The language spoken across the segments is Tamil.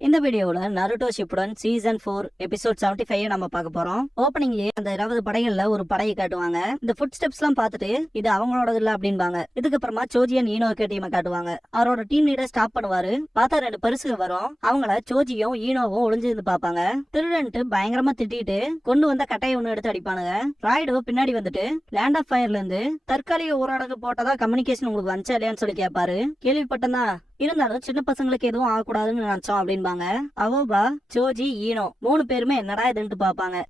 இந்த வீடியோல நருட்டோ ஷிப்புடன் சீசன் 4 எபிசோட் 75 நம்ம பார்க்க போறோம். ஓப்பனிங்லயே அந்த 20 படைகள்ல ஒரு படையை காட்டுவாங்க. இந்த ஃபுட் ஸ்டெப்ஸ் எல்லாம் பார்த்துட்டு இது அவங்களோடது இல்ல அப்படின்பாங்க. இதுக்கப்புறமா சோஜியன் ஈனோக்கு டீமை காட்டுவாங்க. அவரோட டீம் லீடர் ஸ்டாப் பண்ணுவாரு. பார்த்தா 2 பரிசுகள் வரும். அவங்கள சோஜியும் ஈனோவும் ஒளிஞ்சிருந்து பார்ப்பாங்க. திருடன்ட்டு பயங்கரமா திட்டிட்டு கொண்டு வந்த கட்டையை ஒண்ணு எடுத்து அடிப்பானுங்க. ராய்டோ பின்னாடி வந்துட்டு லேண்ட் ஆஃப் ஃபயர்ல இருந்து தற்காலிக ஊரடங்கு போட்டதா கம்யூனிகேஷன் உங்களுக்கு வந்துச்சா இல்லையான்னு சொல்லி கேட்பாரு. கேள்விப்பட்டனா இருந்தாலும் சின்ன பசங்களுக்கு எதுவும் ஆகக்கூடாதுன்னு நினைச்சோம் அப்படின்பாங்க. அவோபா, சோஜி, ஈனோ 3 பேருமே என்னடா இதுன்ட்டு பாப்பாங்க.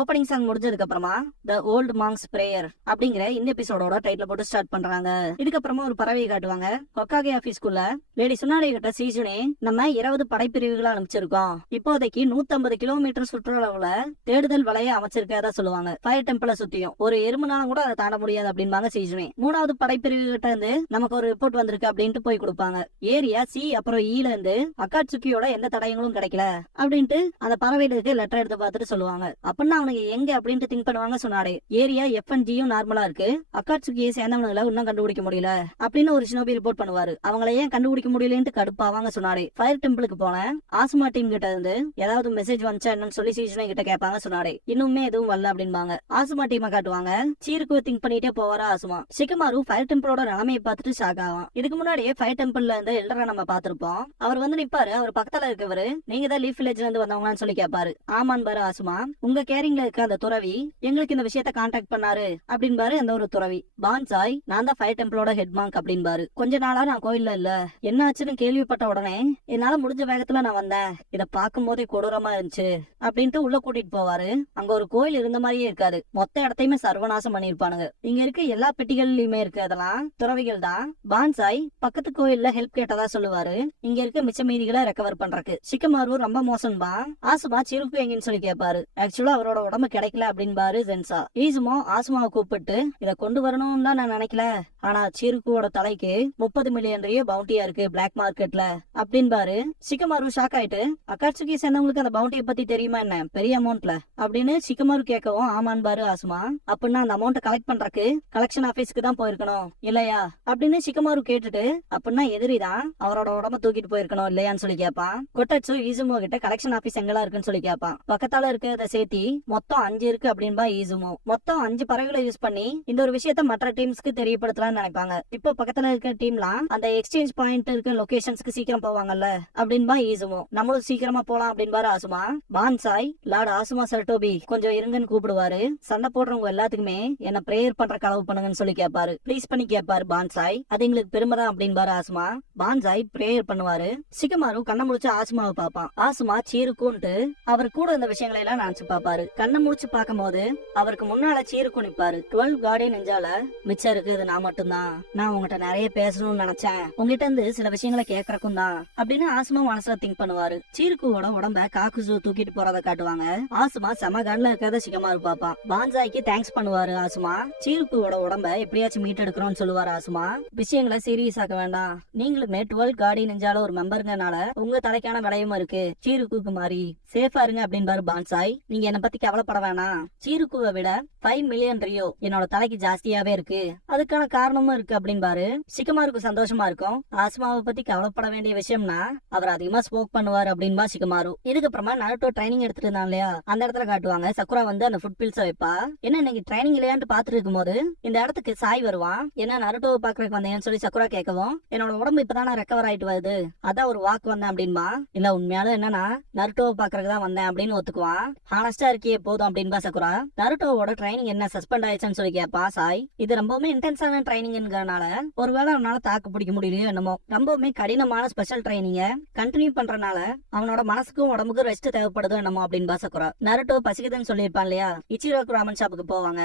ஓப்பனிங் சாங் முடிஞ்சதுக்கு அப்புறமா த ஓல்ட் மாங்ஸ் பிரேயர் அப்படிங்கிற இந்த எபிசோடோட டைட்டில் போட்டு ஸ்டார்ட் பண்றாங்க. இதுக்கப்புறமா ஒரு பறவையை காட்டுவாங்க. ஹொக்காகே ஆபீஸ்க்குள்ள லேடி சுனாரி கிட்ட சீசுனே நம்ம 20 படைப்பிரிவுகளை அனுப்பிச்சிருக்கோம். இப்போதைக்கு 150 கிலோமீட்டர் சுற்றளவுல தேடுதல் வலையை அமைச்சிருக்கதா சொல்லுவாங்க. ஃபயர் டெம்பிள சுத்தியும் ஒரு எறும்புனாலும் கூட அதை தாண்ட முடியாது அப்படின்பாங்க சீசுனே. 3வது படைப்பிரிவு கிட்ட இருந்து நமக்கு ஒரு ரிப்போர்ட் வந்திருக்கு அப்படின்ட்டு போய் கொடுப்பாங்க. ஏரியா சி அப்புறம் ஈல இருந்து அக்காட்சுக்கியோட எந்த தடயங்களும் கிடைக்கல அப்படின்ட்டு அந்த பறவைகளுக்கு லெட்டர் எடுத்து பார்த்துட்டு சொல்லுவாங்க. அப்படின்னா எங்க அப்படின்ட்டு திங்க் பண்ணுவாங்க. சொன்னாரு ஏரியா எஃப் அண்ட் ஜியும் நார்மலா இருக்கு. அக்காட்சுக்கியை சேர்ந்தவங்களை இன்னும் கண்டுபிடிக்க முடியல அப்படின்னு ஒரு ஷினோபி ரிப்போர்ட் பண்ணுவாரு. அவங்களை ஏன் கண்டுபிடிக்க முடியலன்னு கடுப்பாவாங்க. சொன்னாரு ஃபயர் டெம்பிளுக்கு போனேன். ஆசுமா டீம் கிட்ட இருந்து ஏதாவது மெசேஜ் வந்துச்சா என்னன்னு சொல்லி சீசனை கிட்ட கேட்பாங்க. சொன்னாரு இன்னுமே எதுவும் வரல அப்படின்பாங்க. ஆசுமா டீமை காட்டுவாங்க. சீருக்கு திங்க் பண்ணிட்டே போவாரா ஆசுமா. சிக்கமாரு ஃபயர் டெம்பிளோட நிலைமையை பார்த்துட்டு ஷாக் ஆகும். இதுக்கு முன்னாடியே ஃபயர் டெம்பிள்ல இருந்து எல்டரை நம்ம பாத்திருப்போம். அவர் வந்து நிப்பாரு. அவர் பக்கத்துல இருக்கவரு நீங்க தான் லீஃப் வில்லேஜ்ல இருந்து வந்தவங்கன்னு சொல்லி கேட்பாரு. ஆமான் பாரு ஆசுமா, உங்க கேரிங்ல இருக்க அந்த துறவி எங்களுக்கு இந்த விஷயத்த கான்டாக்ட் பண்ணாரு அப்படின்பாரு. அந்த ஒரு துறவி பான்சாய் நான் தான் ஃபயர் டெம்பிளோட ஹெட் மாங்க் அப்படின்பாரு. கொஞ்ச நாளா நான் கோயில்ல இல்ல, என்ன ஆச்சுன்னு கேள்விப்பட்ட உடனே என்னால முடிஞ்ச வேகத்துல நான் வந்தேன். இத பாக்கும் போதே கொடூரமா இருந்துச்சு அப்படின்ட்டு உள்ள கூட்டிட்டு போவாரு. அங்க ஒரு கோயில் இருந்த மாதிரியே இருக்காது. மொத்த இடத்தையுமே சர்வநாசம் பண்ணிருப்பானுங்க. இங்க இருக்க எல்லா பெட்டிகள்லயுமே இருக்கு அதெல்லாம் துறவிகள் தான். பான்சாய் பக்கத்து கோயில்ல ஹெல்ப் கேட்டதா சொல்லுவாரு. இங்க இருக்க மிச்ச மீதிகளை ரெக்கவர் பண்றதுக்கு. சிக்கமாரு ரொம்ப மோசம்பா. ஆசுமா சிறுக்கு எங்கன்னு சொல்லி கேட்பாரு. ஆக்சுவலா அவரோட உடம்பு கிடைக்கல அப்படின்பாரு ஜென்சா. ஈசுமோ ஆசுமாவை கூப்பிட்டு இத கொண்டு வரணும்னு தான் நான் நினைக்கல, ஆனா சிறுக்குவோட தலைக்கு 30 மில்லியன் பவுண்டியா இருக்கு பிளாக் மார்க்கெட்ல அப்படின்பாரு. சிக்கமாரு ஷாக் ஆயிட்டு அக்காட்சுக்கி சேர்ந்தவங்களுக்கு அந்த பவுண்டியை பத்தி தெரியுமா என்ன பெரிய அமௌண்ட்ல அப்படின்னு சிக்கமாரு கேட்கவும் ஆமான்பாரு ஆசுமா. அப்படின்னா அந்த அமௌண்ட் கலெக்ட் பண்றதுக்கு கலெக்ஷன் ஆபீஸ்க்கு தான் போயிருக்கணும் இல்லையா அப்படின்னு சிக்கமாரு கேட்டுட்டு அப்படின்னா எதிரிதான் அவரோட உடம்ப தூக்கிட்டு போயிருக்கணும் இல்லையான்னு சொல்லி கேட்பான். கொட்டட்சு ஈசுமோ கிட்ட கலெக்ஷன் ஆபீஸ் எங்கெல்லாம் இருக்குன்னு சொல்லி கேட்பான். பக்கத்தால இருக்கிறத சேர்த்தி மொத்தம் 5 இருக்கு அப்படின்பா ஈசுமோ. மொத்தம் 5 பறவைகளை யூஸ் பண்ணி இந்த ஒரு விஷயத்த மற்ற டீம்ஸ்க்கு தெரியப்படுத்தலாம்னு நினைப்பாங்க. இப்போ பக்கத்துல இருக்க டீம்லாம் அந்த எக்ஸ்சேஞ்ச் பாயிண்ட் இருக்க லொகேஷன்ஸ்க்கு சீக்கிரம் போவாங்கல்ல அப்படின்பா ஈசுமோ. நம்மளும் சீக்கிரமா போலாம் அப்படின்பாரு ஆசுமா. பான்சாய் லார்ட் ஆசுமா சர்டோபி கொஞ்சம் இருங்கன்னு கூப்பிடுவாரு. சண்டை போடுறவங்க எல்லாத்துக்குமே என்ன பிரேயர் பண்ற கலவு பண்ணுங்கன்னு சொல்லி கேட்பாரு. ப்ளீஸ் பண்ணி கேட்பாரு பான்சாய். அது எங்களுக்கு பெருமைதான் அப்படின்பாரு ஆசுமா. பான்சாய் பிரேயர் பண்ணுவாரு. சிக்கமாரு கண்ணை முடிச்சு ஆசுமாவை பாப்பான். ஆசுமா சீருக்குன்ட்டு அவர் கூட இந்த விஷயங்களை எல்லாம் நினைச்சு பாப்பாரு. கண்ணை முடிச்சு பார்க்கும் போது அவருக்கு முன்னால சீருக்கு நிப்பாரு. 12 கார்டியன் நெஞ்சால மிச்சம் இருக்கு இது நான் மட்டும்தான். நான் உங்ககிட்ட நிறைய பேசணும்னு நினைச்சேன், உங்ககிட்ட இருந்து சில விஷயங்களை கேட்கறக்கும் தான் அப்படின்னு ஆசுமா மனசுல திங்க் பண்ணுவாரு. சீருக்குவோட உடம்ப காக்குசு தூக்கிட்டு போறத காட்டுவாங்க. ஆசுமா செம கண்ல இருக்கிறத சிக்கமாரு பாப்பான். பான்சாய்க்கு தேங்க்ஸ் பண்ணுவாரு ஆசுமா. சீருக்குவோட உடம்ப எப்படியாச்சும் மீட் எடுக்கிறோம்னு சொல்லுவாரு ஆசுமா. விஷயங்களை சீரியஸ் ஆக்க வேண்டாம், நீங்களுமே 12 கார்டியன் நெஞ்சால ஒரு மெம்பருங்கனால உங்க தலைக்கான விலையும் இருக்கு. சீருக்கு மாதிரி சேஃபா இருங்க அப்படின்பாரு பான்சாய். நீங்க என்ன பத்தி கவலைப்பட வேணாம், சீருக்குவை விட 5 மில்லியன் என்னோட தலைக்கு ஜாஸ்தியாவே இருக்கு, அதுக்கான காரணமும் இருக்கு அப்படின்பாரு. சிக்கமாருக்கு சந்தோஷமா இருக்கும். ஆசுமாவை பத்தி கவலைப்பட வேண்டிய விஷயம்னா அவர் அதிகமா ஸ்மோக் பண்ணுவாரு அப்படின்பா சிக்கமாரு. இதுக்கப்புறமா நருட்டோ ட்ரைனிங் எடுத்துட்டு இருந்தான் இல்லையா அந்த இடத்துல காட்டுவாங்க. சக்குரா வந்து அந்த ஃபுட் பில்ஸை வைப்பா. என்ன இன்னைக்கு ட்ரைனிங் இல்லையான்னு பாத்துட்டு இருக்கும் போது இந்த இடத்துக்கு சாய் வருவான். என்ன நருட்டோவை பாக்குறதுக்கு வந்தேன்னு சொல்லி சக்குரா கேட்கவும் என்னோட உடம்பு இப்பதான் ரெக்கவர் ஆயிட்டு வருது, அதான் ஒரு வாக்கு வந்தேன் அப்படின்பா. இல்ல உண்மையாலும் என்னன்னா நருட்டோவை பாக்குறதுக்கு தான் வந்தேன் அப்படின்னு ஒத்துக்குவான். ஹானஸ்டா இருக்கியே போதும் அப்படின்பா சக்குரா. நருட்டோவோட ட்ரைனிங் என்ன சஸ்பெண்ட் ஆயிடுச்சுன்னு சொல்லி கேப்பா சாய். இது ரொம்பவுமே இன்டென்ஸான ட்ரைனிங்கிறனால ஒருவேளை அவனால தாக்கு பிடிக்க முடியலையோ என்னமோ. ரொம்பவுமே கடினமான ஸ்பெஷல் ட்ரைனிங்க கண்டினியூ பண்றனால அவனோட மனசுக்கும் உடம்புக்கும் ரெஸ்ட் தேவைப்படுதோ என்னமோ அப்படின்பா சக்குரா. நருட்டோ பசிக்குதுன்னு சொல்லியிருப்பான் இல்லையா, இச்சிரோக்கு ராமன் ஷாப்புக்கு போவாங்க.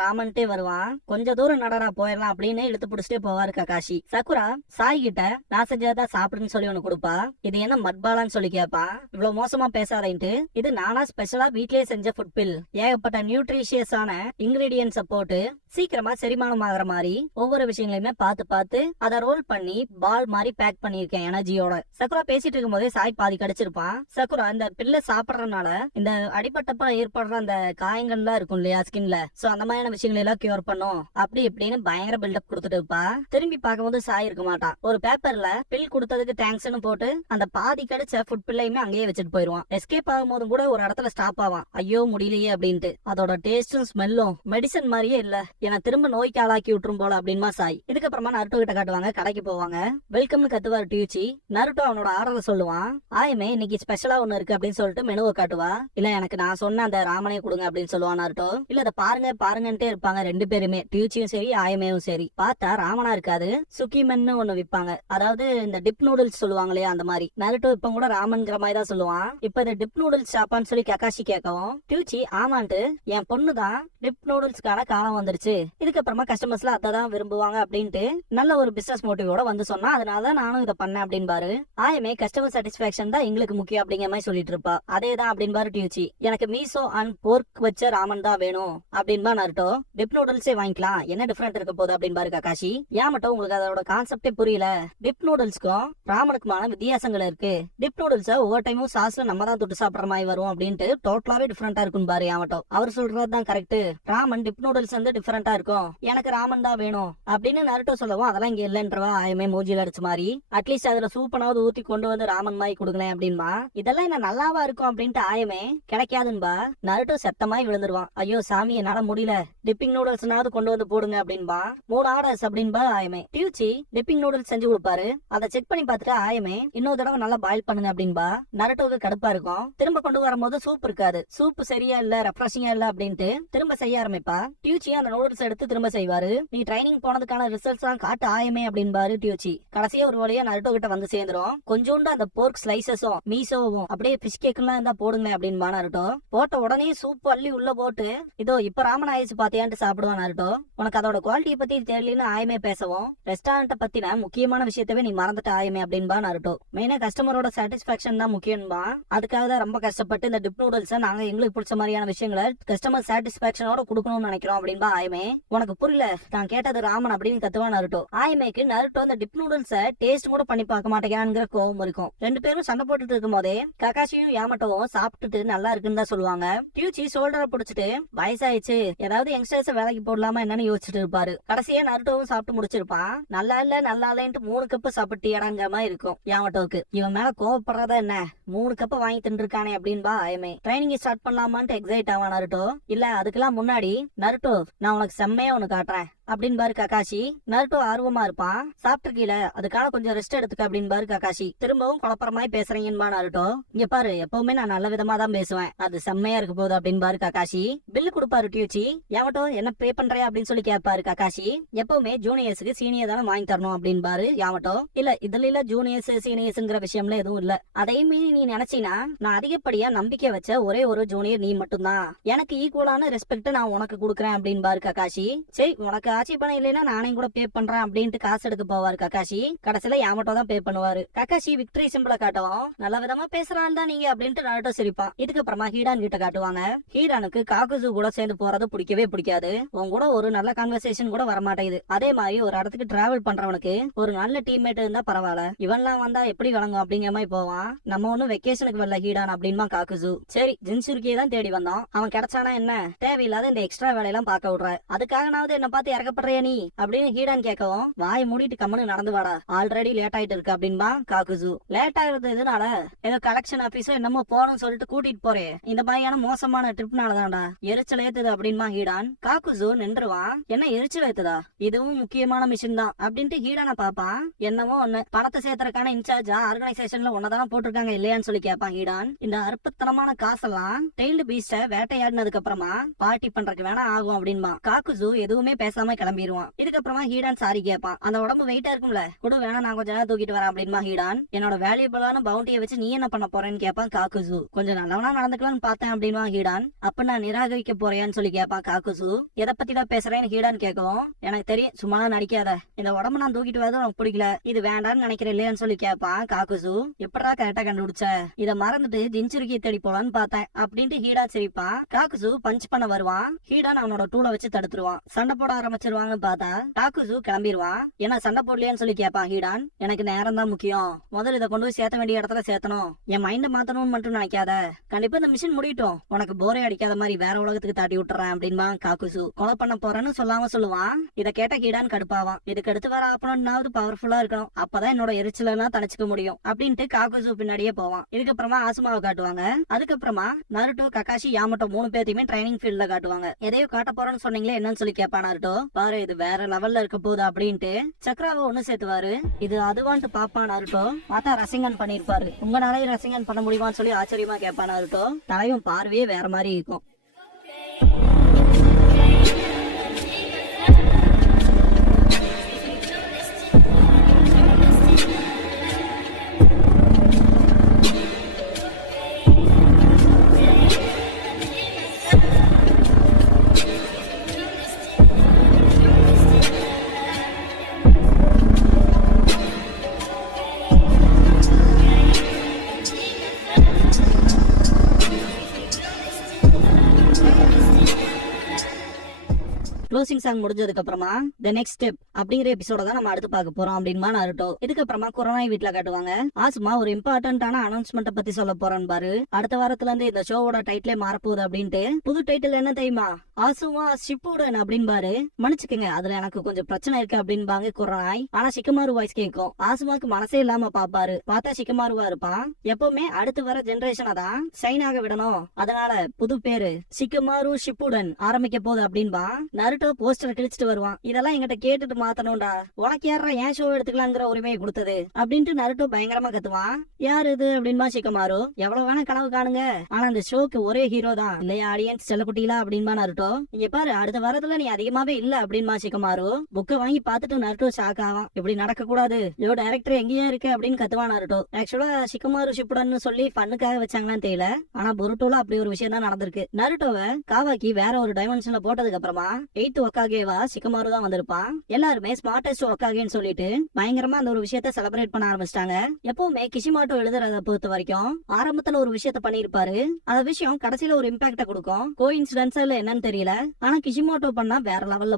ராமன்ட்டே வருவான். கொஞ்ச தூரம் நடரா போயிடலாம் அப்படின்னு இழுத்து பிடிச்சிட்டே போவாரு ககாஷி. சக்குரா சாய் கிட்ட நான் செஞ்சதான் சாப்பிடுன்னு சொல்லி ஒண்ணு கொடுப்பா. இது என்ன மட்பாலான்னு சொல்லி கேப்பா. இவ்வளவு மோசமா பேசாதேன்ட்டு, இது நானா ஸ்பெஷலா வீட்லயே செஞ்ச ஃபுட் பில், ஏகப்பட்ட நியூட்ரிஷியஸான இன்கிரீடியன்ஸ போட்டு சீக்கிரமா செரிமானம் ஆகிற மாதிரி ஒவ்வொரு விஷயங்களையுமே பார்த்து அதை ரோல் பண்ணி பால் மாதிரி பேக் பண்ணிருக்கேன் எனர்ஜியோட. சக்குரா பேசிட்டு இருக்கும் போதே சாய் பாதி கடிச்சிருப்பான். சக்குரா இந்த பில்ல சாப்பிடறதுனால இந்த அடிபட்டப்ப ஏற்படுற அந்த காயங்கள்லாம் இருக்கும் இல்லையா ஸ்கின்ல, சோ அந்த மாதிரியான விஷயங்களை எல்லாம் கியூர் பண்ணும் அப்படி இப்படின்னு பயங்கர பில்டப் கொடுத்துட்டு இருப்பா. திரும்பி பார்க்கும்போது சாய் இருக்க மாட்டான். ஒரு பேப்பர்ல பில் கொடுத்ததுக்கு தேங்க்ஸ்னு போட்டு அந்த பாதி கடிச்ச ஃபுட் பில்லையுமே அங்கேயே வச்சுட்டு போயிருவான். எஸ்கேப் ஆகும்போது கூட ஒரு இடத்துல ஸ்டாப் ஆவான், ஐயோ முடியலையே அப்படின்ட்டு. அதோட டேஸ்டும் ஸ்மெல்லும் மெடிசன் மாதிரியே இல்ல, ஏன்னா திரும்ப நோய்க்கு ஆளாக்கி விட்டுரும் போல அப்படின்மா சாய். இதுக்கப்புறமா நருட்டோ கிட்ட காட்டுவாங்க. கடைக்கு போவாங்க. வெல்கம்னு கத்துவாரு டியூச்சி. நருட்டோ அவனோட ஆர்டர் சொல்லுவான். ஆயமே இன்னைக்கு ஸ்பெஷலா ஒண்ணு இருக்கு அப்படின்னு சொல்லிட்டு மெனுவை காட்டுவா. இல்ல எனக்கு நான் சொன்ன அந்த ராமனே கொடுங்க அப்படின்னு சொல்லுவான் நருட்டோ. இல்ல அதை பாருங்கன்ட்டே இருப்பாங்க ரெண்டு பேருமே, டியூச்சியும் சரி ஆயமேவும் சரி. பார்த்தா ராமனா இருக்காது, சுக்கிமென்னு ஒண்ணு விற்பாங்க. அதாவது இந்த டிப் நூடுல்ஸ் சொல்லுவாங்க இல்லையா அந்த மாதிரி. நருட்டோ இப்ப கூட ராமன்ங்கிற மாதிரி தான் சொல்லுவான். இப்ப இந்த டிப் நூடுல்ஸ் ஷாப்பான்னு சொல்லி ககாஷி கேட்கவும் டியூச்சி ஆமான்ட்டு, என் பொண்ணுதான் டிப் நூடுல்ஸ்க்கான காலம் வந்துருச்சு, இதுக்கப்புறமா கஸ்டமர்ஸ்ல அதான் விரும்புவாங்க அப்படின்ட்டு நல்ல ஒரு பிசினஸ் மோட்டிவோட வந்து சொன்னா, அதனாலதான் நானும் இதை பண்ணேன் அப்படின்பாரு. ஆயமே கஸ்டமர் சாட்டிஸ்பாக்சன் தான் எங்களுக்கு முக்கியம் அப்படிங்கிற மாதிரி சொல்லிட்டு இருப்பா. அதேதான் அப்படின்பாரு டியூச்சி. எனக்கு மீசோ அண்ட் போர்க் வச்ச ராமன் தான் வேணும் அப்படின்பா நருட்டோ. டிப் நூடுல்ஸே வாங்கிக்கலாம், என்ன டிஃபரெண்ட் இருக்க போகுது அப்படின்பாரு ககாஷி. ஏன் மட்டும் உங்களுக்கு அதோட கான்செப்டே புரியல, டிப் நூடுல்ஸ்க்கும் ராமனுக்குமான வித்தியாசங்கள் இருக்கு. டிப் நூடுல்ஸ் ஒவ்வொரு டைமும் சாஸ்ல நம்ம தான் தொட்டு சாப்பிடுற மாதிரி வரும் அப்படின்ட்டு டோட்டலாவே டிஃபரெண்டா இருக்கும் பாரு யாமட்டோ. அவர் சொல்றதுதான் கரெக்ட், ராமன் டிப் நூடுல்ஸ் வந்து டிஃபரெண்டா இருக்கும், எனக்கு ராமன் தான் வேணும் அப்படின்னு நருட்டோ சொல்லவும் அதெல்லாம் இங்க இல்லன்றவா ஆயமே மூஞ்சில அடிச்ச மாதிரி. அட்லீஸ்ட் அதுல சூப்பனாவது ஊத்தி கொண்டு வந்து ராமன் மாதிரி கொடுங்களேன் அப்படின்பா. இதெல்லாம் என்ன நல்லாவா இருக்கும் அப்படின்ட்டு ஆயமே கிடைக்காதுன்பா. நருட்டோ செத்தமாய் விழுந்துருவான். ஐயோ சாமி என்னால முடியல, டிப்பிங் நூடுல்ஸ்னாவது கொண்டு வந்து போடுங்க அப்படின்பா. 3 ஆர்டர்ஸ் அப்படின்பா ஆயமே. டியூச்சி டிப்பிங் நூடுல்ஸ் செஞ்சு கொடுப்பாரு. அதை செக் பண்ணி பார்த்துட்டு ஆயமே இன்னொரு தடவை நல்லா பாயில் பண்ணுங்க அப்படின்பா. நருட்டோவுக்கு கடுப்பா இருக்கும். திரும்ப கொண்டு வரும்போது சூப் இருக்காது, சூப் சரியா இல்ல ரெஃப்ரெஷிங்கா இல்ல அப்படின்ட்டு திரும்ப செய்ய ஆரம்பிப்பா. டியூச்சி அந்த நூடுல்ஸ் எடுத்து திரும்ப செய்வாரு. நீ ட்ரைனிங் போனதுக்கான ரிசல்ட்ஸ் எல்லாம் காட்டு ஆயமே அப்படின்பாரு டியூச்சி. கடைசியா ஒரு வழியா நருட்டோ கிட்ட வந்து சேர்ந்துரும். கொஞ்சோண்டு அந்த போர்க் ஸ்லைசஸும் மீசோவும் அப்படியே பிஷ் கேக்லாம் இருந்தா போடுங்க அப்படின்பா நருட்டோ. போட்ட உடனே சூப் அள்ளி உள்ள போட்டு இதோ இப்ப ராமன் ஆயிடுச்சு பாத்தியான்ட்டு சாப்பிடுவான் நருட்டோ. உனக்கு அதோட குவாலிட்டியை பத்தி தெரியலன்னு ஆயமே பேசவும், ரெஸ்டாரண்ட்டை பத்தின முக்கியமான விஷயத்தவே நீ மறந்துட்ட ஆயமே அப்படின்பா நருட்டோ. மெயினா கஸ்டமரோட சாட்டிஸ்பாக்சன் தான் முக்கியம்பா. அதுக்காக தான் ரொம்ப கஷ்டப்பட்டு இந்த டிப் நூடுல்ஸ் நாங்க எங்களுக்கு பிடிச்ச மாதிரியான விஷயங்களை கஸ்டமர் சாட்டிஸ்பாக்சனோட கொடுக்கணும்னு நினைக்கிறோம் அப்படின்பா ஆயமே. உனக்கு புரியல, நான் கேட்டது ராமன் அப்படின்னு கத்துவா நருட்டோ. ஆயமேக்கு நருட்டோ இந்த டிப் நூடுல்ஸ டேஸ்ட் கூட பண்ணி பார்க்க மாட்டேங்கிறான்ங்கிற கோவம் இருக்கும். ரெண்டு பேரும் சண்டை போட்டுட்டு இருக்கும் போதே ககாஷியும் யாமட்டோவும் சாப்பிட்டுட்டு நல்லா இருக்குன்னு தான் சொல்லுவாங்க. டியூச்சி ஷோல்டரை பிடிச்சிட்டு வயசாயிடுச்சு ஏதாவது யங்ஸ்டர்ஸ் வேலைக்கு போடலாமா என்னன்னு யோசிச்சுட்டு இருப்பாரு. கடைசியா நருட்டோவும் சாப்பிட்டு முடிச்சிருப்பான். நல்லா இல்லன்ட்டு 3 கப்பு சாப்பிட்டியடாங்கிற மாதிரி இருக்கும் யாமட்டோவுக்கு. இவன் மேல கோவப்படுறதா என்ன, 3 கப்பு வாங்கி தின்றுருக்கானே அப்படின்பா ஆயமே. ட்ரைனிங் ஸ்டார்ட் பண்ணலாமான்ட்டு எக்ஸைட் ஆவா நருட்டோ. இல்ல அதுக்கெல்லாம் முன்னாடி நருட்டோ நான் உனக்கு செம்மையா ஒண்ணு காட்டுறேன் அப்படின்பாரு ககாஷி. நருட்டோ ஆர்வமா இருப்பான். சாப்பிட்டுருக்கீல அதுக்காக கொஞ்சம் ரெஸ்ட் எடுத்துக்க அப்படின்பாரு ககாஷி. திரும்பவும் குழப்பறமாய் பேசுறீங்கன்பா நருட்டோ. இங்க பாரு எப்பவுமே நான் நல்ல விதமா தான் பேசுவேன், அது செம்மையா இருக்க போகுது அப்படின்பாரு ககாஷி. பில்லு கொடுப்பாரு டியூச்சி. யாவட்டோ என்ன பே பண்றியா அப்படின்னு சொல்லி கேட்பாரு ககாஷி. எப்பவுமே ஜூனியர்ஸுக்கு சீனியர் தானே வாங்கி தரணும் அப்படின்பாரு யாவட்டோ. இல்ல இதுல இல்ல ஜூனியர்ஸ் சீனியர்ஸ்ங்கிற விஷயம்ல எதுவும் இல்ல, அதையும் மீறி நீ நினைச்சீனா நான் அதிகப்படியா நம்பிக்கை வச்ச ஒரே ஒரு ஜூனியர் நீ மட்டும்தான், எனக்கு ஈக்குவலான ரெஸ்பெக்ட் நான் உனக்கு கொடுக்குறேன் அப்படின்பாரு ககாஷி. சரி உனக்கு ஆட்சி பணம் இல்லைன்னா நானே கூட பே பண்றேன் அப்படின்ட்டு காசு எடுக்க போவாரு ககாஷி. கடைசியில யாமட்டோ தான் பே பண்ணுவாரு. ககாஷி விக்டரி சிம்பிள காட்டவும் நல்ல விதமா பேசுறான் தான் நீங்க அப்படின்ட்டு நருட்டோ சிரிப்பான். இதுக்கப்புறமா ஹீடான் கிட்ட காட்டுவாங்க. ஹீடானுக்கு காகுசு கூட சேர்ந்து போறது பிடிக்கவே பிடிக்காது. உன் கூட ஒரு நல்ல கான்வர்சேஷன் கூட வரமாட்டேங்குது. அதே மாதிரி ஒரு இடத்துக்கு டிராவல் பண்றவனுக்கு ஒரு நல்ல டீம்மேட் இருந்தா பரவாயில்ல, இவன்லாம் வந்தா எப்படி வழங்கும் அப்படிங்கிற மாதிரி போவான். நம்ம ஒன்னும் வெக்கேஷனுக்கு வரல ஹீடான் அப்படின்மா காகுசு. சரி ஜின்சுருக்கியே தான் தேடி வந்தோம், அவன் கிடைச்சானா என்ன, தேவையில்லாத இந்த எக்ஸ்ட்ரா வேலையெல்லாம் பார்க்க விடுற, அதுக்காகனாவது என்ன பார்த்து இறக்க சந்தேகப்படுறியா நீ அப்படின்னு ஹீடான் கேட்கவும், வாய் மூடிட்டு கம்மனு நடந்து வாடா, ஆல்ரெடி லேட் ஆயிட்டு இருக்கு அப்படின்பா காக்குசு. லேட் ஆகுறது எதுனால? ஏதோ கலெக்ஷன் ஆபீஸோ என்னமோ போறோம்னு சொல்லிட்டு கூட்டிட்டு போறே, இந்த மாதிரியான மோசமான ட்ரிப்னாலதான்டா எரிச்சல் ஏத்துது அப்படின்பா ஹீடான். காக்குசு நின்றுவான். என்ன எரிச்சல் ஏத்துதா? இதுவும் முக்கியமான மிஷின் தான் அப்படின்ட்டு ஹீடான பாப்பான். என்னவோ ஒண்ணு, பணத்தை சேர்த்தறதுக்கான இன்சார்ஜா ஆர்கனைசேஷன்ல ஒன்னதான போட்டிருக்காங்க இல்லையான்னு சொல்லி கேட்பான் ஹீடான். இந்த அற்பத்தனமான காசெல்லாம் டெய்ல்டு பீஸ்ட வேட்டையாடினதுக்கு அப்புறமா பார்ட்டி பண்றதுக்கு வேணா ஆகும் அப்படின்பா. காக்குசு எதுவுமே பேசாம கிளம்பிடுவான். இதுக்கப்புறமா ஹீடான் சாரி கேட்பான். அந்த உடம்பு வெயிட்டா இருக்கும்ல, கூட வேணா நான் கொஞ்ச நேரம் தூக்கிட்டு வரேன் அப்படின்பா ஹீடான். என்னோட வேல்யூபிளான பவுண்டியை வச்சு நீ என்ன பண்ண போறேன்னு கேட்பான் காக்குசு. கொஞ்சம் நல்லவனா நடந்துக்கலாம்னு பார்த்தேன் அப்படின்பா ஹீடான். அப்ப நான் நிராகரிக்க போறேன்னு சொல்லி கேட்பான் காக்குசு. எதை பத்தி தான் பேசுறேன்னு ஹீடான் கேட்கவும், எனக்கு தெரியும், சும்மா நடிக்காத, இந்த உடம்பு நான் தூக்கிட்டு வரது உனக்கு பிடிக்கல, இது வேண்டான்னு நினைக்கிறேன் இல்லையான்னு சொல்லி கேட்பான் காக்குசு. எப்படா கரெக்டா கண்டுபிடிச்ச? இத மறந்துட்டு ஜின்சுருக்கியை தேடி போலான்னு பார்த்தேன் அப்படின்ட்டு ஹீடா சிரிப்பான். காக்குசு பஞ்ச் பண்ண வருவான். ஹீடான் அவனோட டூலை வச்சு தடுத்துருவான். சண்டை போட ஆரம்பிச்சிருவாங்கன்னு பார்த்தா காக்குசு கிளம்பிடுவான். ஏன்னா சண்டை போடலையான்னு சொல்லி கேட்பான் ஹீடான். எனக்கு நேரம் தான் முக்கியம், முதல்ல இதை கொண்டு போய் சேர்த்த வேண்டிய இடத்துல சேர்த்தணும், என் மைண்ட மாத்தணும்னு மட்டும் நினைக்காத, கண்டிப்பா இந்த மிஷின் முடியட்டும், உனக்கு போரே அடிக்காத மாதிரி வேற உலகத்துக்கு தாட்டி விட்டுறேன் அப்படின்பா காக்குசு. கொலை பண்ண போறேன்னு சொல்லாம சொல்லுவான். இதை கேட்ட ஹீடான் கடுப்பாவான். இதுக்கு அடுத்து வர ஆப்பனன்ட்னாவது பவர்ஃபுல்லா இருக்கணும், அப்பதான் என்னோட எரிச்சலனா தணிச்சுக்க முடியும் அப்படின்ட்டு காக்குசு பின்னாடியே போவான். இதுக்கப்புறமா ஆசுமாவை காட்டுவாங்க. அதுக்கப்புறமா நருட்டோ, ககாஷி, யாமட்டோ 3 பேத்தையுமே ட்ரைனிங் ஃபீல்ட்ல காட்டுவாங்க. எதையோ காட்ட போறேன்னு சொன்னீங்களே என்னன்னு சொல்லி கேட்பா நருட்டோ. பாரு இது வேற லெவல்ல இருக்க போகுது அப்படின்ட்டு சக்ராவை ஒண்ணு சேர்த்துவாரு. இது அதுவான்ட்டு பாப்பா நருட்டோ. பார்த்தா ரசிங்கன் பண்ணிருப்பாரு. உங்களாலே ரசிங்கன் பண்ண முடியுமான்னு சொல்லி ஆச்சரியமா கேட்பா நருட்டோ. தலையும் பார்வையே வேற மாதிரி இருக்கும். க்ளோசிங் சாங் முடிஞ்சதுக்கு அப்புறமா தி நெக்ஸ்ட் ஸ்டெப் அப்படிங்கிற எபிசோட தான் நம்ம அடுத்து பார்க்க போறோம் அப்படின்பா நருட்டோ. இதுக்கப்புறமா கொரோனா வீட்டுல காட்டுவாங்க. ஆசுமா ஒரு இம்பார்ட்டன்டான அனௌன்ஸ்மெண்ட் பத்தி சொல்ல போறேன்னு பாரு. அடுத்த வாரத்துல இருந்து இந்த ஷோவோட டைட்டிலே மாறப்போகுது அப்படின்ட்டு. புது டைட்டில் என்ன தெரியுமா? ஆசுமா ஷிப்புடன் அப்படின்பாரு. மன்னிச்சுக்கங்க, அதுல எனக்கு கொஞ்சம் பிரச்சனை இருக்கு அப்படின்பாங்க கொரோனாய். ஆனா சிக்கமாரு வாய்ஸ் கேட்கும். ஆசுமாக்கு மனசே இல்லாம பாப்பாரு. பார்த்தா சிக்கமாருவா இருப்பான். எப்பவுமே அடுத்து வர ஜெனரேஷனை தான் ஷைன் ஆக விடணும், அதனால புது பேரு சிக்கமாரு ஷிப்புடன் ஆரம்பிக்க போகுது அப்படின்பா. நருட்டோ போஸ்டர் கிழிச்சிட்டு வருவான். இதெல்லாம் எங்கிட்ட கேட்டுட்டு மாத்தணும்டா, உனக்கு யாரா ஏன் ஷோ எடுத்துக்கலாங்கிற உரிமையை கொடுத்தது அப்படின்ட்டு நருட்டோ பயங்கரமா கத்துவான். யாரு இது அப்படின்பா சிக்கமாரு. எவ்வளவு வேணா கனவு காணுங்க, ஆனா இந்த ஷோக்கு ஒரே ஹீரோ தான் இல்லையா ஆடியன்ஸ் செல்லக்குட்டிகளா அப்படின்பா நருட்டோ. இங்க பாரு, அடுத்த வாரத்துல நீ அதிகமாவே இல்ல அப்படின்பா சிக்கமாரு. புக்கை வாங்கி பார்த்துட்டு நருட்டோ ஷாக் ஆவான். இப்படி நடக்க கூடாது, யோ டைரக்டர் எங்கேயும் இருக்கு அப்படின்னு கத்துவான் நருட்டோ. ஆக்சுவலா சிக்கமாரு ஷிப்புடன்னு சொல்லி ஃபன்னுக்காக வச்சாங்களான்னு தெரியல, ஆனா பொருட்டோல அப்படி ஒரு விஷயம் தான் நடந்திருக்கு. நருட்டோவை காவாக்கி வேற ஒரு டைமென்ஷன்ல போட்டதுக்கு அப்புறமா 8th ஒக்காகேவா சிக்கமாரு தான் வந்திருப்பான். எல்லாருமே ஸ்மார்டஸ்ட் ஒக்காகேன்னு சொல்லிட்டு பயங்கரமா அந்த ஒரு விஷயத்த செலிப்ரேட் பண்ண ஆரம்பிச்சிட்டாங்க. எப்பவுமே கிஷிமாட்டோ எழுதுறத பொறுத்த வரைக்கும் ஆரம்பத்துல ஒரு விஷயத்த பண்ணிருப்பாரு, அந்த விஷயம் கடைசியில ஒரு இம்பாக்ட கொடுக்கும். கோ இன்சிடென்ஸா இல்ல என்னன்னு தெரியல, ஆனா கிஷிமாட்டோ பண்ணா வேற லெவல்ல